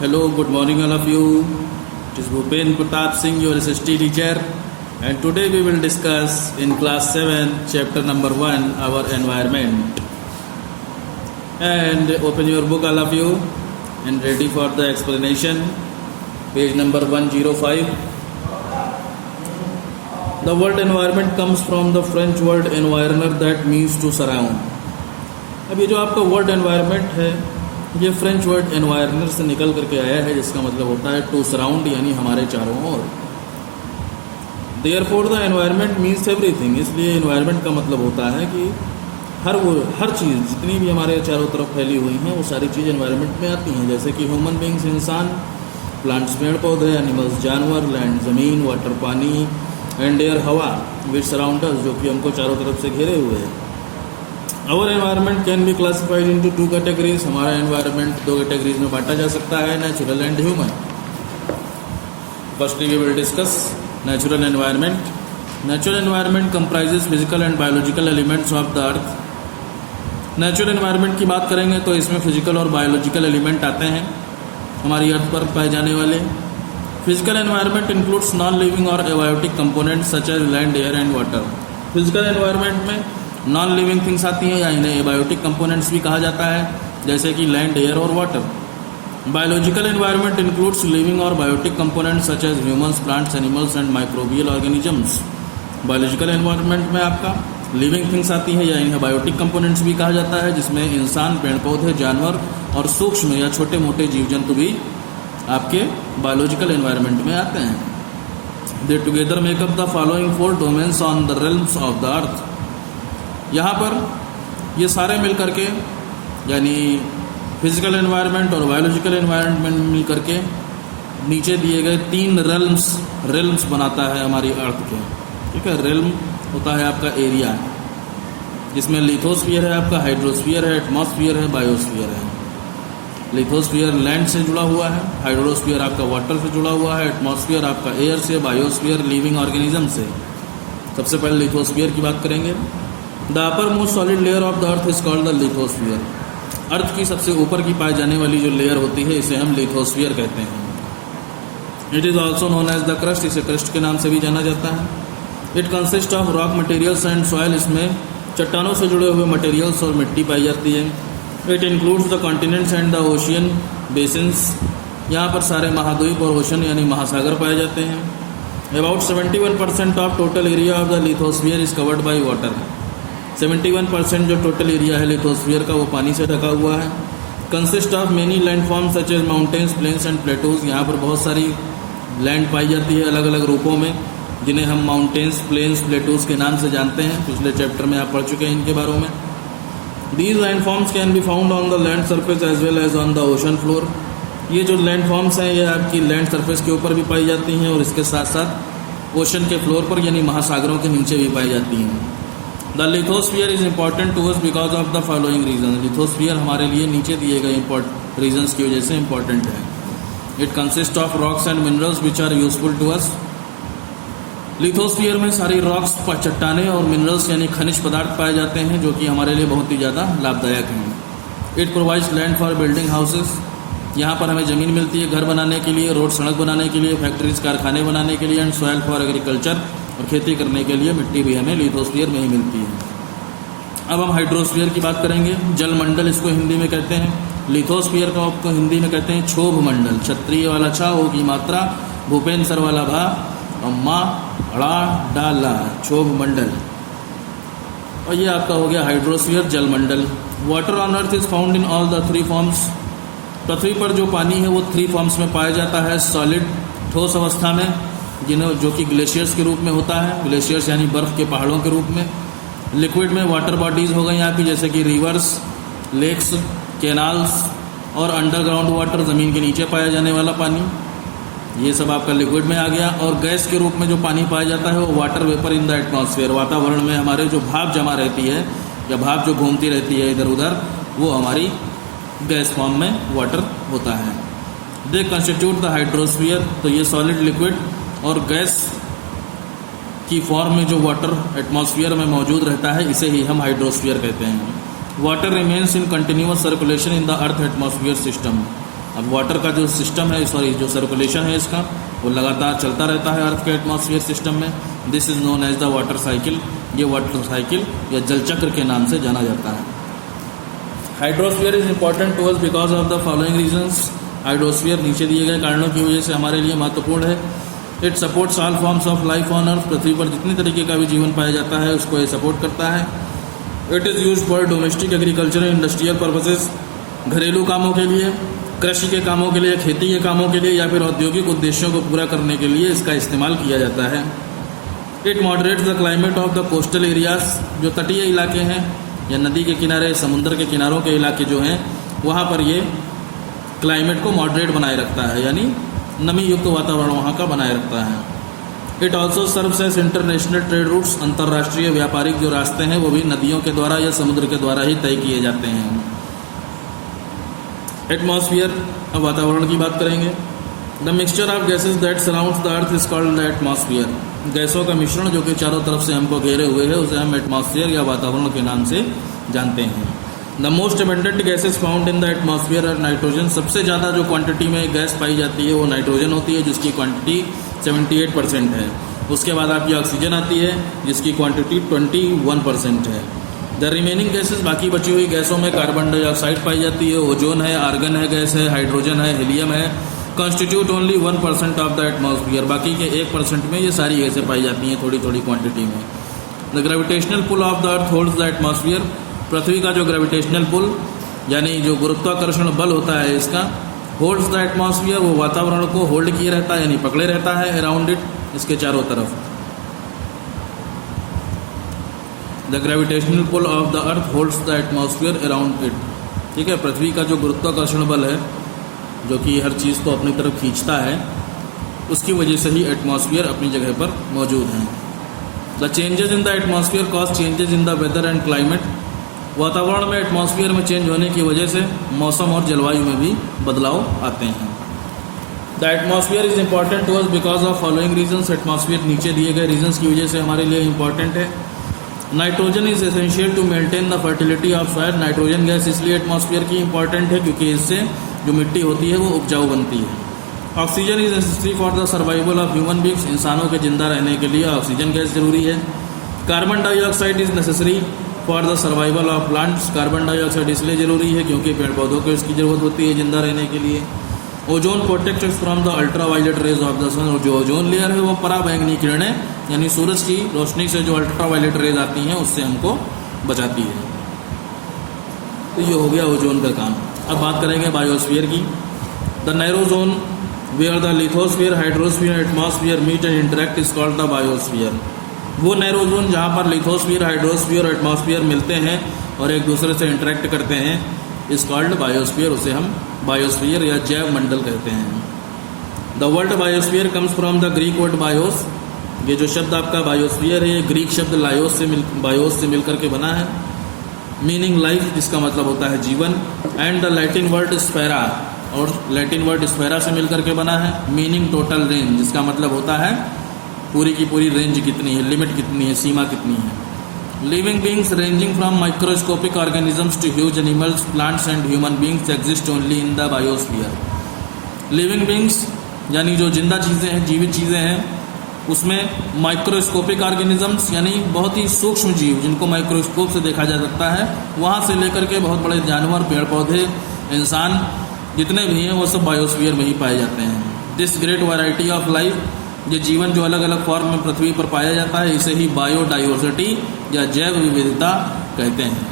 Hello, good morning all of you. It is Bhupen Pratap Singh, your SST teacher, and today we will discuss in class 7, chapter number 1, our environment. And open your book all of you and ready for the explanation. Page number 105. The word environment comes from the French word environner that means to surround. अब ये जो आपका word environment है ये French word एनवायरनर से निकल करके आया है जिसका मतलब होता है टू सराउंड यानी हमारे चारों ओर. Therefore the environment means everything. इसलिए एनवायरनमेंट का मतलब होता है कि हर चीज़ जितनी भी हमारे चारों तरफ फैली हुई हैं वो सारी चीज़ एनवायरनमेंट में आती हैं. जैसे कि ह्यूमन बींग्स इंसान, प्लांट्स पेड़ पौधे, एनिमल्स जानवर, लैंड ज़मीन, वाटर पानी, एंड एयर हवा विच सराउंड अस जो कि हमको चारों तरफ से घेरे हुए हैं. Our environment can be classified into 2 categories. हमारा एनवायरनमेंट 2 कैटेगरीज में बांटा जा सकता है, natural and human. Firstly we will discuss natural environment. Natural environment comprises physical and biological elements of the earth. Natural environment की बात करेंगे तो इसमें फिजिकल और बायोलॉजिकल एलिमेंट आते हैं हमारी अर्थ पर पाए जाने वाले. Physical environment includes non living और abiotic components such as land, air and water. Physical environment में नॉन लिविंग थिंग्स आती हैं या इन्हें एबायोटिक कंपोनेंट्स भी कहा जाता है जैसे कि लैंड, एयर और water. Biological environment includes living और biotic components such as humans, plants, animals and microbial organisms. Biological environment में आपका लिविंग थिंग्स आती है या इन्हें बायोटिक कंपोनेंट्स भी कहा जाता है जिसमें इंसान, पेड़ पौधे, जानवर और सूक्ष्म या छोटे मोटे जीव जंतु भी आपके बायोलॉजिकल एनवायरनमेंट में आते हैं. दे together makeup the following 4 domains on the realms of the अर्थ. यहाँ पर ये सारे मिल करके यानी फिजिकल एनवायरनमेंट और बायोलॉजिकल एनवायरनमेंट मिल करके नीचे दिए गए 3 रेल्म्स बनाता है हमारी अर्थ के. ठीक है, रेल्म होता है आपका एरिया जिसमें लिथोस्फीयर है, आपका हाइड्रोस्फीयर है, एटमॉस्फियर है, बायोस्फीयर है. लिथोस्फीयर लैंड से जुड़ा हुआ है, हाइड्रोस्फीयर आपका वाटर से जुड़ा हुआ है, एटमॉस्फियर आपका एयर से, बायोस्फीयर लिविंग ऑर्गेनिज्म से. सबसे पहले लिथोस्फीयर की बात करेंगे. The uppermost solid layer of the earth is called the lithosphere. Earth की सबसे ऊपर की पाई जाने वाली जो लेयर होती है इसे हम लिथोस्फीयर कहते हैं. It is also known as the crust. इसे क्रस्ट के नाम से भी जाना जाता है. It consist of rock materials and soil. इसमें चट्टानों से जुड़े हुए मटेरियल्स और मिट्टी पाई जाती है. It includes the continents and the ocean basins. यहाँ पर सारे महाद्वीप और ओशन यानी महासागर पाए जाते हैं. About 71% of total area of the lithosphere is covered by water. 71% जो टोटल एरिया है लिथोस्फीयर का वो पानी से ढका हुआ है. Consist of many land forms such as mountains, plains and plateaus. यहाँ पर बहुत सारी लैंड पाई जाती है अलग अलग रूपों में जिन्हें हम माउंटेन्स, प्लेन्स, प्लेटूज के नाम से जानते हैं. पिछले चैप्टर में आप पढ़ चुके हैं इनके बारे में. These land forms can be found on the land surface as well as on the ocean floor. ये जो लैंड फॉर्म्स हैं ये आपकी लैंड सर्फेस के ऊपर भी पाई जाती हैं और इसके साथ साथ ओशन के फ्लोर पर यानी महासागरों के नीचे भी पाई जाती हैं. The lithosphere is important to us because of the following reason. Lithosphere हमारे लिए नीचे दिए गए रीजन्स की वजह से इम्पॉर्टेंट है. It consist of rocks and minerals which are useful to us. Lithosphere में सारी रॉक्स, चट्टाने और मिनरल्स यानी खनिज पदार्थ पाए जाते हैं जो कि हमारे लिए बहुत ही ज़्यादा लाभदायक हैं. It provides land for building houses. यहाँ पर हमें ज़मीन मिलती है घर बनाने के लिए, रोड सड़क बनाने के लिए, फैक्ट्रीज कारखाने बनाने के लिए, एंड सॉइल फॉर एग्रीकल्चर और खेती करने के लिए मिट्टी भी हमें लिथोस्फीयर में ही मिलती है. अब हम हाइड्रोस्फीयर की बात करेंगे. जलमंडल इसको हिंदी में कहते हैं. लिथोस्फीयर को आपको हिंदी में कहते हैं क्षोभ मंडल. क्षत्रिय वाला छा, ओ की मात्रा, भूपेन सर वाला भा और माँ अड़ा डाला, क्षोभ मंडल. और ये आपका हो गया हाइड्रोस्फीयर, जलमंडल. Water on earth is found in all the 3 forms. पृथ्वी पर जो पानी है वो 3 फॉर्म्स में पाया जाता है. सॉलिड ठोस अवस्था में जो कि ग्लेशियर्स के रूप में होता है. ग्लेशियर्स यानी बर्फ़ के पहाड़ों के रूप में. लिक्विड में वाटर बॉडीज़ हो गई यहाँ की जैसे कि रिवर्स, लेक्स, कैनाल्स और अंडरग्राउंड वाटर, ज़मीन के नीचे पाया जाने वाला पानी. ये सब आपका लिक्विड में आ गया. और गैस के रूप में जो पानी पाया जाता है वो water vapour in the atmosphere. वातावरण में हमारे जो भाप जमा रहती है या भाप जो घूमती रहती है इधर उधर वो हमारी गैस फॉर्म में वाटर होता है. दे कंस्टिट्यूट द हाइड्रोस्फीयर. तो ये सॉलिड, लिक्विड और गैस की फॉर्म में जो वाटर एटमॉस्फेयर में मौजूद रहता है इसे ही हम हाइड्रोस्फीयर कहते हैं. Water remains in continuous circulation in the earth atmosphere system. अब वाटर का जो सिस्टम है, सॉरी जो सर्कुलेशन है इसका, वो लगातार चलता रहता है अर्थ के एटमॉस्फेयर सिस्टम में। This is known as the water cycle. ये वाटर साइकिल या जल चक्र के नाम से जाना जाता है। Hydrosphere is important to us because of the following reasons. Hydrosphere नीचे दिए गए कारणों की वजह से हमारे लिए महत्वपूर्ण है। It supports all forms of life on earth. पृथ्वी पर जितनी तरीके का भी जीवन पाया जाता है उसको ये सपोर्ट करता है। It is use for domestic agriculture industrial purposes. घरेलू कामों के लिए, कृषि के कामों के लिए, खेती के कामों के लिए या फिर औद्योगिक उद्देश्यों को पूरा करने के लिए इसका इस्तेमाल किया जाता है। It moderates the climate of the coastal areas. जो तटीय इलाके हैं या नदी के किनारे, समुद्र के किनारों के इलाके जो हैं, वहाँ पर ये क्लाइमेट को मॉडरेट बनाए रखता है, यानी नमी युक्त वातावरण वहाँ का बनाए रखता है। It also serves as international trade routes. अंतर्राष्ट्रीय व्यापारिक जो रास्ते हैं वो भी नदियों के द्वारा या समुद्र के द्वारा ही तय किए जाते हैं। एटमॉस्फियर, अब वातावरण की बात करेंगे। The mixture of gases that surrounds the earth is called the atmosphere. गैसों का मिश्रण जो कि चारों तरफ से हमको घेरे हुए है उसे हम एटमॉस्फियर या वातावरण के नाम से जानते हैं। The most abundant gases found in the atmosphere are nitrogen. सबसे ज़्यादा जो क्वांटिटी में गैस पाई जाती है वो नाइट्रोजन होती है, जिसकी क्वांटिटी 78% है। उसके बाद आपकी ऑक्सीजन आती है जिसकी क्वांटिटी 21% है। द रिमेनिंग गैसेज, बाकी बची हुई गैसों में कार्बन डाइऑक्साइड पाई जाती है, ओजोन है, आर्गन है गैस है, हाइड्रोजन है, हीलियम है। Constitute only 1% of the atmosphere. बाकी के 1% में ये सारी गैसें पाई जाती हैं थोड़ी थोड़ी क्वांटिटी में। The gravitational pull of the earth holds the atmosphere. पृथ्वी का जो ग्रेविटेशनल पुल यानी जो गुरुत्वाकर्षण बल होता है इसका, होल्ड्स द एटमॉस्फियर, वो वातावरण को होल्ड किए रहता है यानी पकड़े रहता है अराउंड इट, इसके चारों तरफ। The gravitational pull of the earth holds the atmosphere around it. ठीक है, पृथ्वी का जो गुरुत्वाकर्षण बल है जो कि हर चीज़ को अपनी तरफ खींचता है, उसकी वजह से ही एटमॉस्फियर अपनी जगह पर मौजूद है। The changes in the atmosphere cause changes in the weather and climate. वातावरण में एटमॉस्फियर में चेंज होने की वजह से मौसम और जलवायु में भी बदलाव आते हैं। The atmosphere is important to us because of following reasons. Atmosphere नीचे दिए गए रीजंस की वजह से हमारे लिए इम्पॉर्टेंट है। Nitrogen is essential to maintain the fertility of soil. Nitrogen gas इसलिए एटमॉस्फियर की इंपॉर्टेंट है क्योंकि इससे जो मिट्टी होती है वो उपजाऊ बनती है। Oxygen is necessary for the survival of human beings. इंसानों के जिंदा रहने के लिए ऑक्सीजन गैस जरूरी है। Carbon dioxide is necessary for the survival of plants. Carbon dioxide इसलिए जरूरी है क्योंकि पेड़ पौधों को इसकी जरूरत होती है जिंदा रहने के लिए। Ozone protects from the ultraviolet rays of the sun. और जो ओजोन लेयर है वो पराबैंगनी किरणें यानी सूरज की रोशनी से जो अल्ट्रा वायलेट रेज आती हैं उससे हमको बचाती है। तो ये हो गया ओजोन का काम। अब बात करेंगे बायोस्फीयर की। The narrow zone where the lithosphere, hydrosphere, atmosphere meet and interact is called the biosphere. वो नैरो जोन जहाँ पर लिथोस्फीयर, हाइड्रोस्फीयर और एटमॉस्फीयर मिलते हैं और एक दूसरे से इंटरेक्ट करते हैं इज कॉल्ड बायोस्फीयर। उसे हम बायोस्फीयर या जैव मंडल कहते हैं। The word biosphere comes from the Greek word BIOS. ये जो शब्द आपका बायोस्फीयर है ये ग्रीक शब्द बायोस से मिलकर के बना है। मीनिंग लाइफ, जिसका मतलब होता है जीवन। एंड द लैटिन वर्ड स्फेरा, और लैटिन वर्ड स्फेरा से मिलकर के बना है। मीनिंग टोटल रेंज, जिसका मतलब होता है पूरी की पूरी रेंज कितनी है, लिमिट कितनी है, सीमा कितनी है। Living beings ranging from microscopic organisms to huge animals, plants and human beings exist only in the biosphere. Living beings यानी जो जिंदा चीज़ें हैं, जीवित चीज़ें हैं, उसमें माइक्रोस्कोपिक ऑर्गेनिजम्स यानी बहुत ही सूक्ष्म जीव जिनको माइक्रोस्कोप से देखा जा सकता है, वहाँ से लेकर के बहुत बड़े जानवर, पेड़ पौधे, इंसान जितने भी हैं वो सब बायोस्फीयर में ही पाए जाते हैं। This great variety of life, ये जीवन जो अलग अलग फॉर्म में पृथ्वी पर पाया जाता है इसे ही बायोडाइवर्सिटी या जैव विविधता कहते हैं।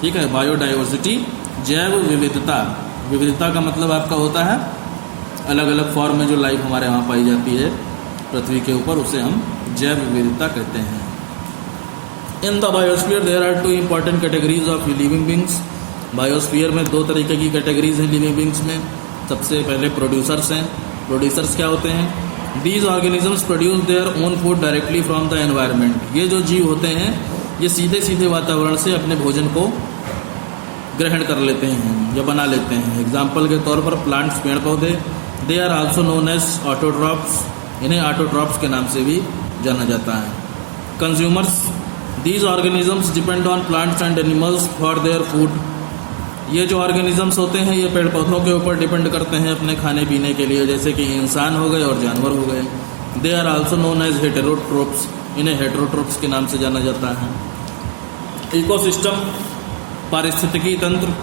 ठीक है, बायोडाइवर्सिटी, जैव विविधता। विविधता का मतलब आपका होता है अलग अलग फॉर्म में जो लाइफ हमारे यहाँ पाई जाती है पृथ्वी के ऊपर, उसे हम जैव विविधता कहते हैं। In the biosphere there are two important categories of living beings. Biosphere में दो तरीके की कैटेगरीज हैं लिविंग बींग्स में। सबसे पहले प्रोड्यूसर्स हैं। प्रोड्यूसर्स क्या होते हैं? These organisms produce their own food directly from the environment. ये जो जीव होते हैं ये सीधे सीधे वातावरण से अपने भोजन को ग्रहण कर लेते हैं या बना लेते हैं। एग्जाम्पल के तौर पर प्लांट्स, पेड़ पौधे, they are also known as autotrophs. इन्हें ऑटोट्रॉप्स के नाम से भी जाना जाता है। Consumers, these organisms depend on plants and animals for their food. ये जो ऑर्गेनिजम्स होते हैं ये पेड़ पौधों के ऊपर डिपेंड करते हैं अपने खाने पीने के लिए, जैसे कि इंसान हो गए और जानवर हो गए। They are also known as heterotrophs, इन्हें हेटेरोट्रोप्स के नाम से जाना जाता है। इकोसिस्टम, पारिस्थितिकी तंत्र,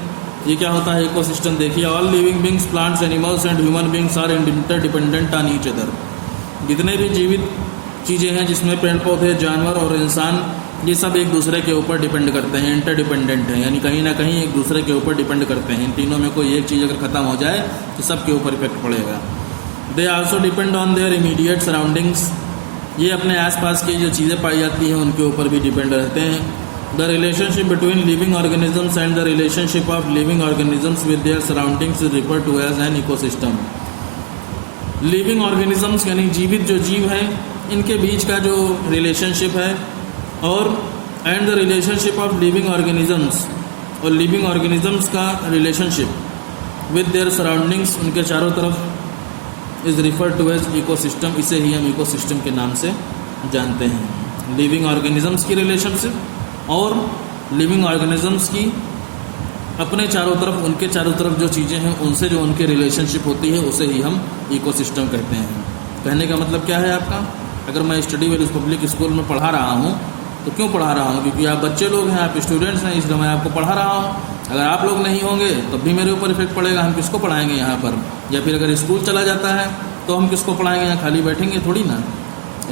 ये क्या होता है इकोसिस्टम? देखिए, all living beings, plants, animals and human beings are interdependent on each other. जितने भी जीवित चीज़ें हैं जिसमें पेड़ पौधे, जानवर और इंसान, ये सब एक दूसरे के ऊपर डिपेंड करते हैं, इंटरडिपेंडेंट हैं, यानी कहीं ना कहीं एक दूसरे के ऊपर डिपेंड करते हैं। इन तीनों में कोई एक चीज़ अगर ख़त्म हो जाए तो सब के ऊपर इफेक्ट पड़ेगा। They also depend on their immediate surroundings, ये अपने आसपास की जो चीज़ें पाई जाती हैं उनके ऊपर भी डिपेंड रहते हैं। The relationship between living organisms and the relationship of living organisms with their surroundings is refer to as an ecosystem. Living organisms यानी जीवित जो जीव हैं, इनके बीच का जो रिलेशनशिप है और and the relationship of living organisms, और लिविंग ऑर्गेनिजम्स का रिलेशनशिप विद देयर सराउंडिंग्स, उनके चारों तरफ, is refer to as ecosystem. इसे ही हम इकोसिस्टम के नाम से जानते हैं। लिविंग ऑर्गेनिजम्स की रिलेशनशिप और लिविंग ऑर्गेनिजम्स की अपने चारों तरफ, उनके चारों तरफ जो चीज़ें हैं उनसे जो उनकी रिलेशनशिप होती है उसे ही हम इकोसिस्टम कहते हैं। कहने का मतलब क्या है आपका? अगर मैं स्टडी वेल पब्लिक स्कूल में पढ़ा रहा हूँ तो क्यों पढ़ा रहा हूँ? क्योंकि आप बच्चे लोग हैं, आप स्टूडेंट्स हैं, इसलिए मैं आपको पढ़ा रहा हूँ। अगर आप लोग नहीं होंगे तब भी मेरे ऊपर इफेक्ट पड़ेगा। हम किसको पढ़ाएंगे यहाँ पर? या फिर अगर स्कूल चला जाता है तो हम किसको पढ़ाएंगे? यहाँ खाली बैठेंगे थोड़ी ना।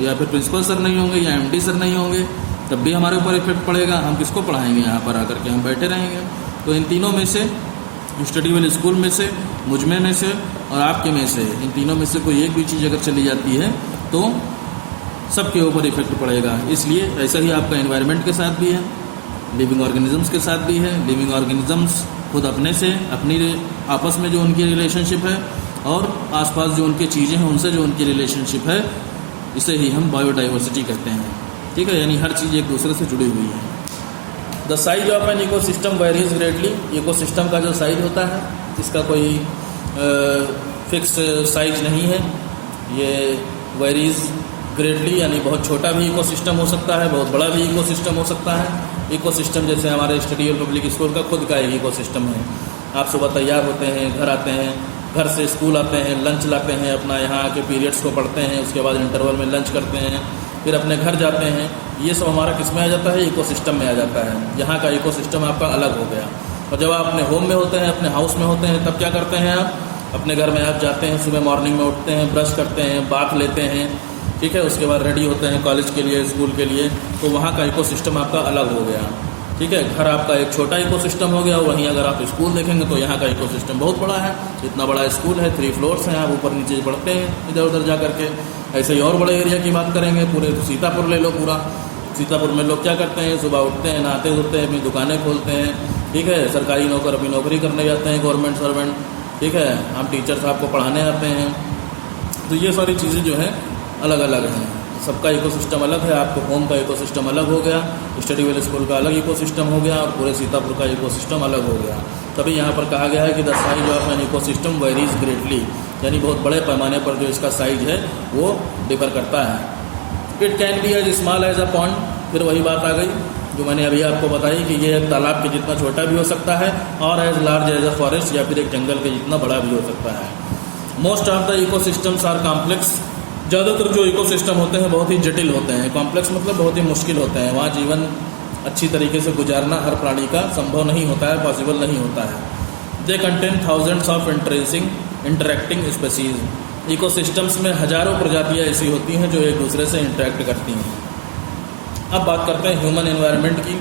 या फिर प्रिंसिपल सर नहीं होंगे या MD सर नहीं होंगे तब भी हमारे ऊपर इफेक्ट पड़ेगा। हम किसको पढ़ाएंगे? यहाँ पर आकर के हम बैठे रहेंगे। तो इन तीनों में से, स्टडी वेल स्कूल में से, मुझमें में से और आपके में से, इन तीनों में से कोई एक भी चीज़ अगर चली जाती है तो सबके ऊपर इफेक्ट पड़ेगा। इसलिए ऐसा ही आपका एनवायरनमेंट के साथ भी है, लिविंग ऑर्गेनिजम्स के साथ भी है। लिविंग ऑर्गेनिजम्स खुद अपने से, अपनी आपस में जो उनकी रिलेशनशिप है और आसपास जो उनकी चीज़ें हैं उनसे जो उनकी रिलेशनशिप है, इसे ही हम बायोडाइवर्सिटी कहते हैं। ठीक है, यानी हर चीज़ एक दूसरे से जुड़ी हुई है। The size of an ecosystem varies greatly. Ecosystem का जो साइज होता है इसका कोई फिक्स साइज नहीं है, ये वेरीज ग्रेटली, यानी बहुत छोटा भी इकोसिस्टम हो सकता है, बहुत बड़ा भी इकोसिस्टम हो सकता है। इकोसिस्टम जैसे हमारे स्टडी वेल पब्लिक स्कूल का खुद का एक इकोसिस्टम है। आप सुबह तैयार होते हैं, घर आते हैं, घर से स्कूल आते हैं, लंच लाते हैं, अपना यहाँ आके पीरियड्स को पढ़ते हैं, उसके बाद इंटरवल में लंच करते हैं, फिर अपने घर जाते हैं। ये सब हमारा किस में आ जाता है? इकोसिस्टम में आ जाता है। यहाँ का इकोसिस्टम आपका अलग हो गया। और जब आप अपने होम में होते हैं, अपने हाउस में होते हैं, तब क्या करते हैं आप? अपने घर में आप जाते हैं, सुबह मॉर्निंग में उठते हैं, ब्रश करते हैं, बाथ लेते हैं, ठीक है, उसके बाद रेडी होते हैं कॉलेज के लिए, स्कूल के लिए। तो वहाँ का इकोसिस्टम आपका अलग हो गया। ठीक है, घर आपका एक छोटा इकोसिस्टम हो गया। वहीं अगर आप स्कूल देखेंगे तो यहाँ का इकोसिस्टम बहुत बड़ा है। इतना बड़ा स्कूल है, 3 फ्लोर्स हैं, आप ऊपर नीचे बढ़ते हैं इधर उधर जा करके। ऐसे ही और बड़े एरिया की बात करेंगे, पूरे तो सीतापुर ले लो पूरा। सीतापुर में लोग क्या करते हैं? सुबह उठते हैं, नहाते धोते हैं, अपनी दुकानें खोलते हैं, ठीक है, सरकारी नौकर अपनी नौकरी करने जाते हैं, गवर्नमेंट सर्वेंट, ठीक है, हम टीचर्स आपको पढ़ाने आते हैं। तो ये सारी चीज़ें जो हैं अलग अलग हैं, सबका इकोसिस्टम अलग है। आपको होम का इकोसिस्टम अलग हो गया, स्टडी वेल स्कूल का अलग इकोसिस्टम हो गया और पूरे सीतापुर का इकोसिस्टम अलग हो गया। तभी यहाँ पर कहा गया है कि the size of an ecosystem varies greatly, यानी बहुत बड़े पैमाने पर जो इसका साइज है वो डिफर करता है। It can be as small as a pond, फिर वही बात आ गई जो मैंने अभी आपको बताई कि ये एक तालाब के जितना छोटा भी हो सकता है और as large as a forest, या फिर एक जंगल के जितना बड़ा भी हो सकता है। Most of the ecosystems are complex, ज़्यादातर जो इकोसिस्टम होते हैं बहुत ही जटिल होते हैं। कॉम्प्लेक्स मतलब बहुत ही मुश्किल होते हैं, वहाँ जीवन अच्छी तरीके से गुजारना हर प्राणी का संभव नहीं होता है, पॉसिबल नहीं होता है। They contain thousands of interacting species, ecosystems में हजारों प्रजातियाँ ऐसी होती हैं जो एक दूसरे से इंटरेक्ट करती हैं। अब बात करते हैं ह्यूमन एनवायरनमेंट की।